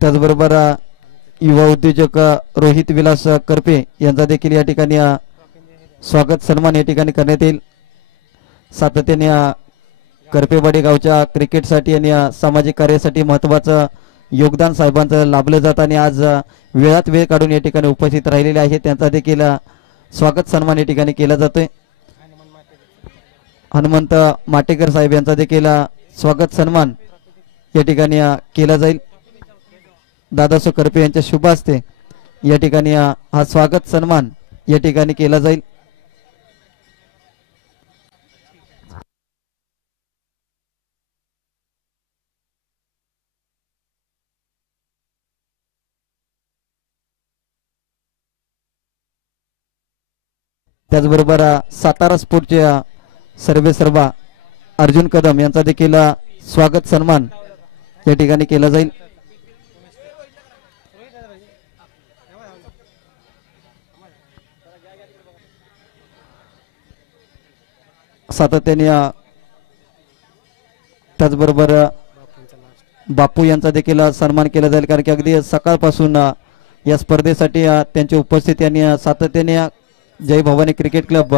त्याचबरोबर युवा उद्योजक रोहित विलास करपे यांचा देखील या ठिकाणी स्वागत सन्मान या ठिकाणी करण्यात येईल. सातत्याने करपेवाडी गावच्या क्रिकेटसाठी आणि सामाजिक कार्यासाठी महत्त्वाचं योगदान साहेबांचं लाभलं जातं आणि आज वेळात वेळ काढून या ठिकाणी उपस्थित राहिलेले आहे. त्यांचा देखील स्वागत सन्मान या ठिकाणी केला जातोय. हनुमंत माटेकर साहेब यांचा देखील स्वागत सन्मान या ठिकाणी केला जाईल. दादासो करपे यांच्या शुभ हस्ते या ठिकाणी हा स्वागत सन्मान या ठिकाणी केला जाईल. त्याचबरोबर सातारा स्पोर्टचे सर्वेसर्वा अर्जुन कदम यांचा देखील स्वागत सन्मान या ठिकाणी केला जाईल. सातत्याने त्याचबरोबर बापू यांचा देखील सन्मान केला जाईल, कारण की अगदी सकाळपासून या स्पर्धेसाठी त्यांची उपस्थिती आणि सातत्याने जय भवानी क्रिकेट क्लब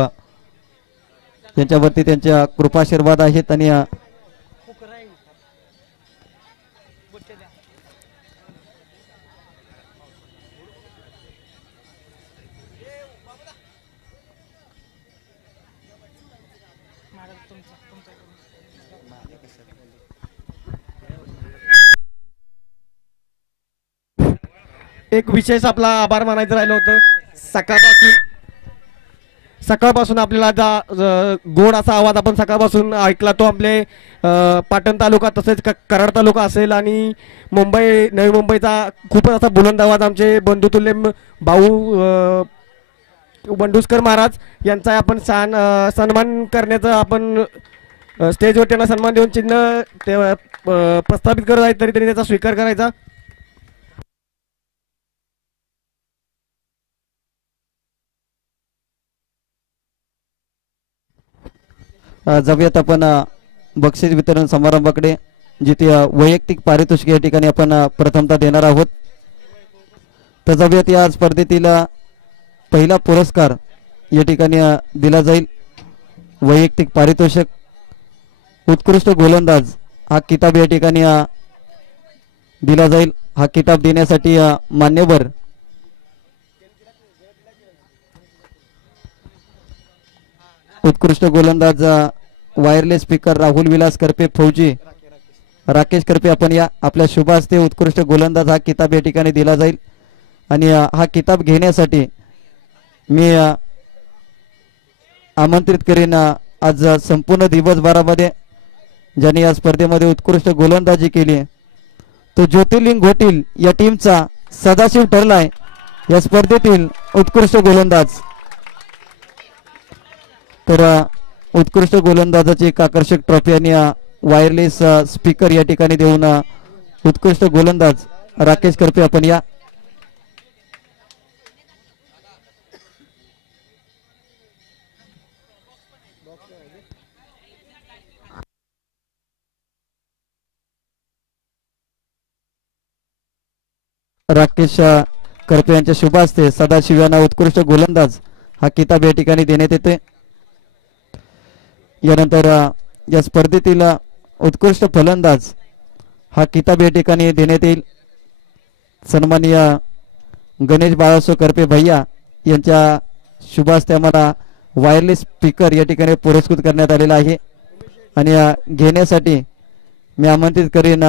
यांच्यावरती त्यांच्या कृपाशीर्वाद आहेत. आणि एक विशेष आपला आभार मानायचं राहिलं होतं. सकाळपासून आपल्याला गोड असा आवाज आपण सकाळपासून ऐकला तो आपले पाटण तालुका तसेच कराड तालुका असेल आणि नवी मुंबईचा खूपच असा बुलंद आवाज आमचे बंधुतुल्य भाऊ बंडुस्कर महाराज यांचा आपण सन्मान करण्याचं आपण स्टेजवर त्यांना सन्मान देऊन चिन्ह ते प्रस्थापित करत आहेत, तरी त्यांनी त्याचा स्वीकार करायचा. जाऊयात आपण बक्षीस वितरण समारंभाकडे, जिथे वैयक्तिक पारितोषिक या ठिकाणी आपण प्रथमतः देणार आहोत. तर जाऊयात या स्पर्धेतील पहिला पुरस्कार या ठिकाणी दिला जाईल. वैयक्तिक पारितोषिक उत्कृष्ट गोलंदाज हा किताब या ठिकाणी दिला जाईल. हा किताब देण्यासाठी मान्यवर उत्कृष्ट गोलंदाज वायरलेस स्पीकर राहुल विलास करपे फौजी राकेश करपे आपण या आपल्या शुभ हस्ते उत्कृष्ट गोलंदाज हा किताब या ठिकाणी दिला जाईल. आणि हा किताब घेण्यासाठी मी आमंत्रित करेन आज संपूर्ण दिवसभरामध्ये ज्यांनी या स्पर्धेमध्ये उत्कृष्ट गोलंदाजी केली तो ज्योतिर्लिंग घोटील या टीमचा सदाशिव ठरलाय या स्पर्धेतील उत्कृष्ट गोलंदाज. तर उत्कृष्ट गोलंदाजाची एक आकर्षक ट्रॉफी आणि वायरलेस स्पीकर या ठिकाणी देऊन उत्कृष्ट गोलंदाज राकेश करपे आपण या. राकेश करपे यांच्या शुभ हस्ते सदाशिव यांना उत्कृष्ट गोलंदाज हा किताब या ठिकाणी देण्यात येते. यानंतर या स्पर्धेतील उत्कृष्ट फलंदाज हा किताब या ठिकाणी देण्यात येईल. सन्माननीय गणेश बाळासो करपे भैया यांच्या शुभ हस्ते आम्हाला वायरलेस स्पीकर या ठिकाणी पुरस्कृत करण्यात आलेला आहे. आणि घेण्यासाठी मी आमंत्रित करेन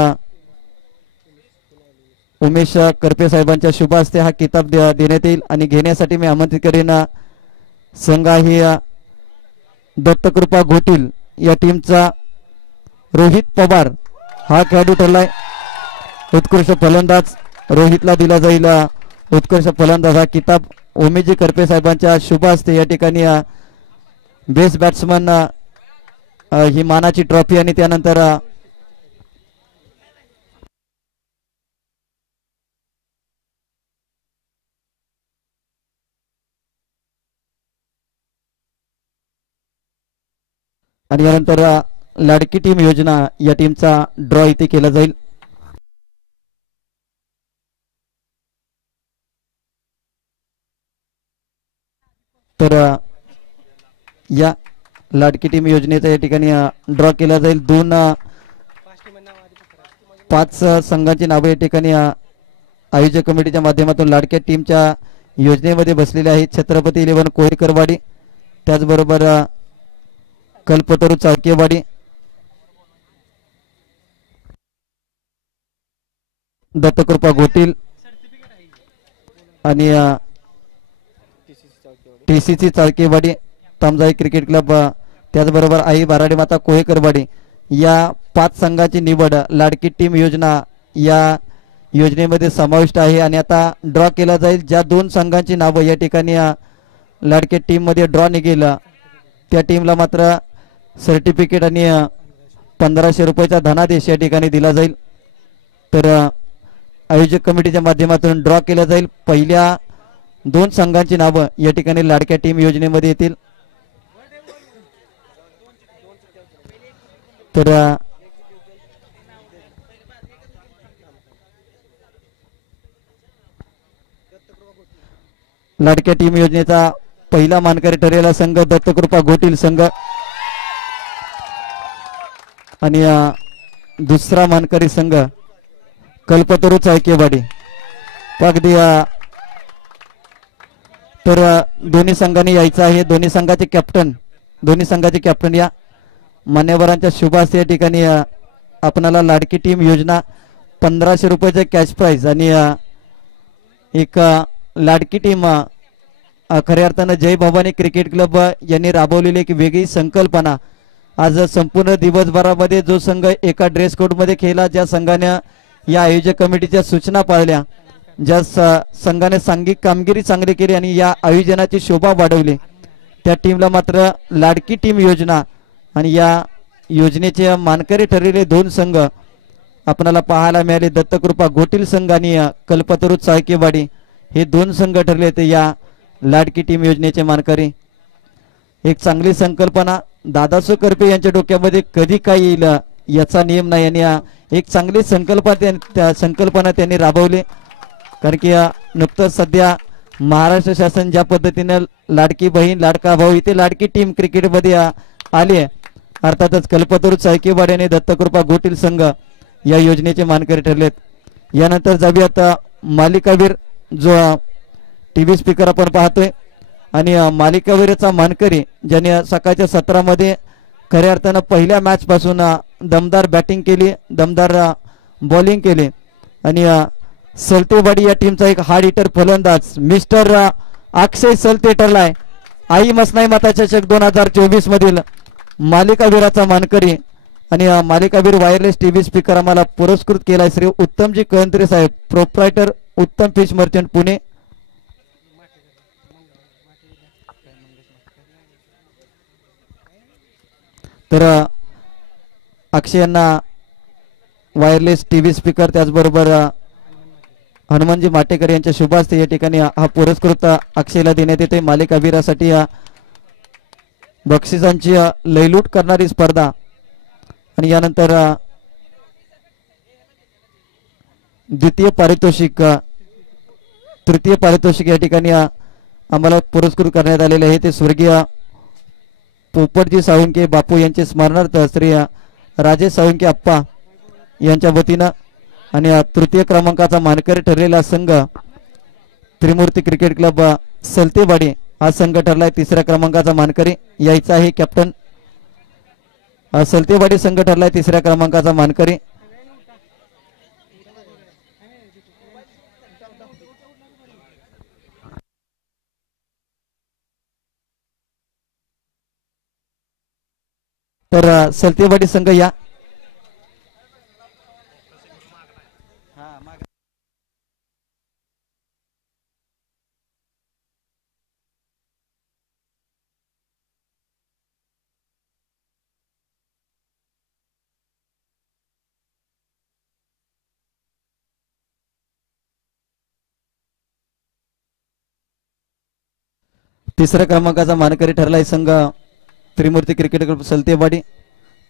उमेश करपे साहेबांच्या शुभ हस्ते हा किताब देण्यात येईल. आणि घेण्यासाठी मी आमंत्रित करेन संघाही दत्तकृपा घोटील या टीमचा रोहित पवार हा खेळाडू ठरलाय. उत्कृष्ट फलंदाज रोहितला दिला जाईल उत्कृष्ट फलंदाज हा किताब. उमेशजी करपे साहेबांच्या शुभ हस्ते या ठिकाणी बेस्ट बॅट्समन ही मानाची ट्रॉफी आणि त्यानंतर आणि यानंतर लाडकी टीम योजना या टीमचा ड्रॉ इथे केला जाईल. तर या लाडकी टीम योजनेचा या ठिकाणी ड्रॉ केला जाईल. 5 संघांची नावे या ठिकाणी आयोजक कमिटीच्या माध्यमातून लाडक्या टीमच्या योजनेमध्ये बसलेले आहेत. छत्रपती 11 कोळीकरवाडी, त्याचबरोबर कल्पतरू चाळकेवाडी, दत्तकृपा घोटील आणि TCC Chalkewadi, Tamjai cricket club, त्याचबरोबर आई बाराडी माता कोळेकरवाडी या 5 संघाची निवड लाडकी टीम योजना या योजनेमध्ये समाविष्ट आहे. आणि आता ड्रॉ केला जाईल. ज्या 2 संघांची नावं या ठिकाणी लाडकी टीम मध्ये ड्रॉ निघेल त्या टीमला मात्र सर्टिफिकेट आणि 1500 रुपयाचा धनादेश या ठिकाणी दिला जाईल. तर आयोजक कमिटीच्या माध्यमातून ड्रॉ केला जाईल. पहिल्या 2 संघांची नावं या ठिकाणी लाडक्या टीम योजनेमध्ये येतील. तर लाडक्या टीम योजनेचा पहिला मानकरी ठरलेला संघ दत्तकृपा घोटील संघ आणि दुसरा मानकरी संघ कल्पतरू चाळकेवाडी. अगदी तर दोन्ही संघांनी यायचं आहे. दोन्ही संघाचे कॅप्टन या मान्यवरांच्या शुभ हस्ते या ठिकाणी आपणाला लाडकी टीम योजना 1500 रुपयाचे कॅश प्राइज आणि एक लाडकी टीम खऱ्या अर्थानं जय भवानी क्रिकेट क्लब यांनी राबवलेली एक वेगळी संकल्पना. आज संपूर्ण दिवसभरामध्ये जो संघ एका ड्रेस कोड मध्ये खेळला, ज्या संघाने या आयोजक कमिटीच्या सूचना पाळल्या, ज्या संघाने सांघिक कामगिरी चांगली केली आणि या आयोजनाची शोभा वाढवली, त्या टीमला मात्र लाडकी टीम योजना आणि या योजनेचे मानकरी ठरलेले 2 संघ आपल्याला पाहायला मिळाले. दत्तकृपा घोटील संघ आणि कल्पतरू चाळकेवाडी हे 2 संघ ठरले ते या लाडकी टीम योजनेचे मानकरी. एक चांगली संकल्पना दादासो करपे यांच्या डोक्यामध्ये कधी काय येईल याचा नियम नाही आणि एक चांगली संकल्पना त्यांनी राबवली. कारण की नुकतंच सध्या महाराष्ट्र शासन ज्या पद्धतीने लाडकी बहीण लाडका भाऊ इथे लाडकी टीम क्रिकेटमध्ये आली आहे, अर्थातच कल्पतरू चाळकेवाडी आणि दत्तकृपा घोटील संघ या योजनेचे मानकरी ठरलेत. यानंतर जाऊयात मालिकावीर, जो टीव्ही स्पीकर आपण पाहतोय आणि मालिकावीरचा मानकरी ज्याने सकाळच्या सत्रामध्ये खऱ्या अर्थानं पहिल्या मॅच पासून दमदार बॅटिंग केली, दमदार बॉलिंग केली आणि सलतेवाडी या टीमचा एक हार्ड हिटर फलंदाज मिस्टर अक्षय सलते ठरलाय. आई मसनाई माता चषक 2024 मधील मालिकावीराचा मानकरी आणि मालिकावीर वायरलेस टीव्ही स्पीकर आम्हाला पुरस्कृत केलाय श्री उत्तमजी कळंत्रे साहेब, प्रोप्रायटर उत्तम फिश मर्चंट पुणे. तर अक्षय यांना वायरलेस टीव्ही स्पीकर, त्याचबरोबर हनुमानजी माटेकर यांच्या शुभ हस्ते या ठिकाणी हा पुरस्कृत अक्षयला देण्यात येते. मालिकावीरासाठी बक्षिसांची लयलूट करणारी स्पर्धा आणि यानंतर द्वितीय पारितोषिक, तृतीय पारितोषिक या ठिकाणी आम्हाला पुरस्कृत करण्यात आलेले आहे. ते स्वर्गीय पोपटजी साळुंके बापू यांचे स्मरणार्थ श्री राजेश साळुंके अप्पा यांच्या वतीनं आणि तृतीय क्रमांकाचा मानकरी ठरलेला संघ त्रिमूर्ती क्रिकेट क्लब सलतेवाडी हा संघ ठरलाय. 3ऱ्या क्रमांकाचा मानकरी यायचा आहे कॅप्टन. सलतेवाडी संघ ठरलाय 3ऱ्या क्रमांकाचा मानकरी. तर सलतेवाडी संघ या तिसऱ्या क्रमांकाचा मानकरी ठरलाय संघ त्रिमूर्ती क्रिकेट क्लब सलतेवाडी.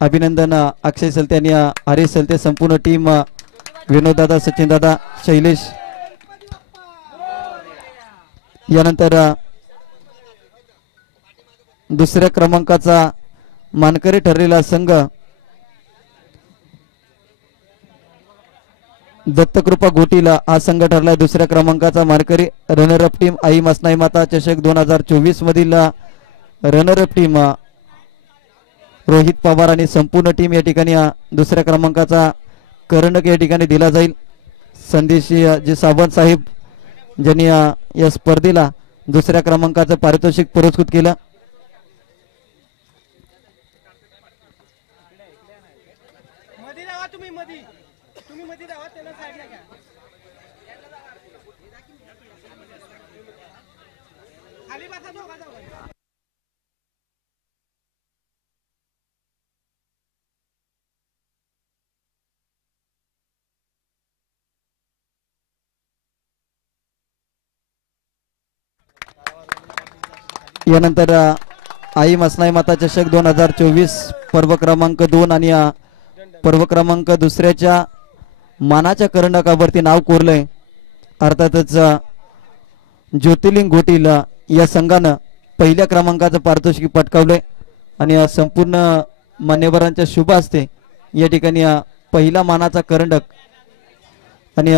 अभिनंदन अक्षय सलते आणि हरीश सलते, संपूर्ण टीम, विनोददादा, सचिनदादा, शैलेश. यानंतर दुसऱ्या क्रमांकाचा मानकरी ठरलेला संघ दत्तकृपा घोटीला हा संघ ठरलाय दुसऱ्या क्रमांकाचा मानकरी. रनरअप टीम आई मसनाई माता चषक 2024 मधील रनरअप टीम रोहित पवार आणि संपूर्ण टीम या ठिकाणी दुसऱ्या क्रमांकाचा करंडक या ठिकाणी दिला जाईल. संदेश जी सावंत साहेब ज्यांनी या स्पर्धेला दुसऱ्या क्रमांकाचं पारितोषिक पुरस्कृत केलं. यानंतर आई मसनाई माता चषक 2024 पर्व क्रमांक 2 आणि पर्व क्रमांक दुसऱ्याच्या मानाच्या करंडकावरती नाव कोरलंय. अर्थातच ज्योतिर्लिंग घोटील या संघानं पहिल्या क्रमांकाचं पारितोषिक पटकावलंय आणि संपूर्ण मान्यवरांच्या शुभ हस्ते या ठिकाणी पहिला मानाचा करंडक आणि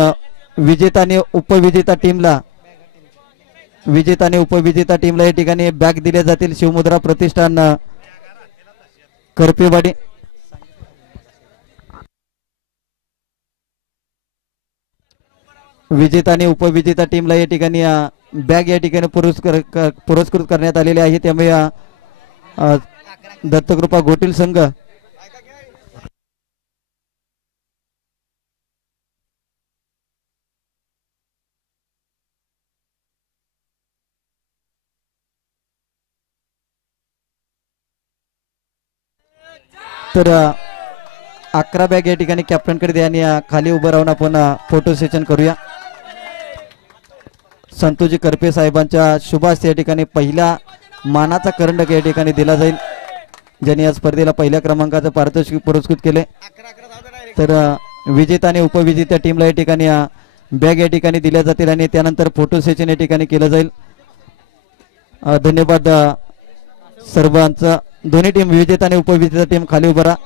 विजेता आणि उपविजेता टीमला या ठिकाणी बॅग दिले जातील. शिवमुद्रा प्रतिष्ठान करपेवाडी. विजेता आणि उपविजेता टीमला या ठिकाणी बॅग या ठिकाणी पुरस्कृत करण्यात आलेले आहे. त्यामुळे दत्तकृपा घोटील संघ तर 11 बॅग या ठिकाणी कॅप्टनकडे द्या आणि खाली उभं राहून आपण फोटो सेशन करूया. संतोषजी करपे साहेबांच्या शुभ हस्ते या ठिकाणी पहिला मानाचा करंडक या ठिकाणी दिला जाईल, ज्यांनी या स्पर्धेला पहिल्या क्रमांकाचं पारितोषिक पुरस्कृत केले. तर विजेता आणि उपविजेत्या टीमला या ठिकाणी बॅग या ठिकाणी दिल्या जातील आणि त्यानंतर फोटो सेशन या ठिकाणी केलं जाईल. धन्यवाद सर्वांचं. दोन्ही टीम विजेता आणि उपविजेता टीम खाली उभं राहा.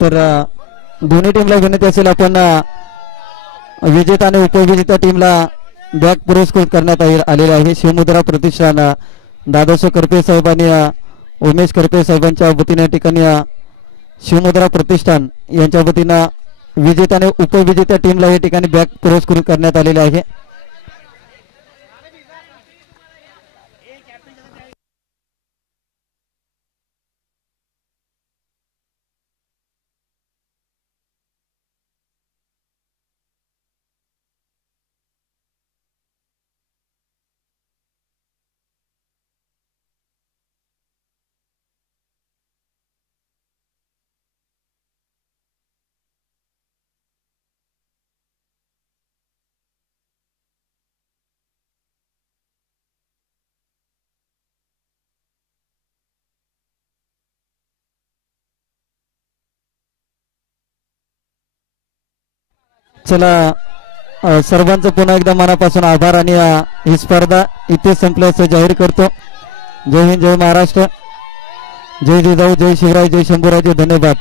तर दोन्ही टीमला विनंती असेल आपण विजेता आणि उपविजेता टीमला बॅग पुरस्कृत करण्यात आलेले आहे. शिवमुद्रा प्रतिष्ठान दादासाहेब करपे साहेब आणि उमेश करपे साहेबांच्या वतीने ठिकाणी शिवमुद्रा प्रतिष्ठान यांच्या वतीनं विजेता आणि उपविजेता टीमला या ठिकाणी बॅग पुरस्कृत करण्यात आलेले आहे. चला सर्वांचं पुन्हा एकदा मनापासून आभार आणि ही स्पर्धा इथे संपल्याचं जाहीर करतो. जय हिंद, जय महाराष्ट्र, जय जिजाऊ, जय शिवराय, जय शंभूराजे. धन्यवाद.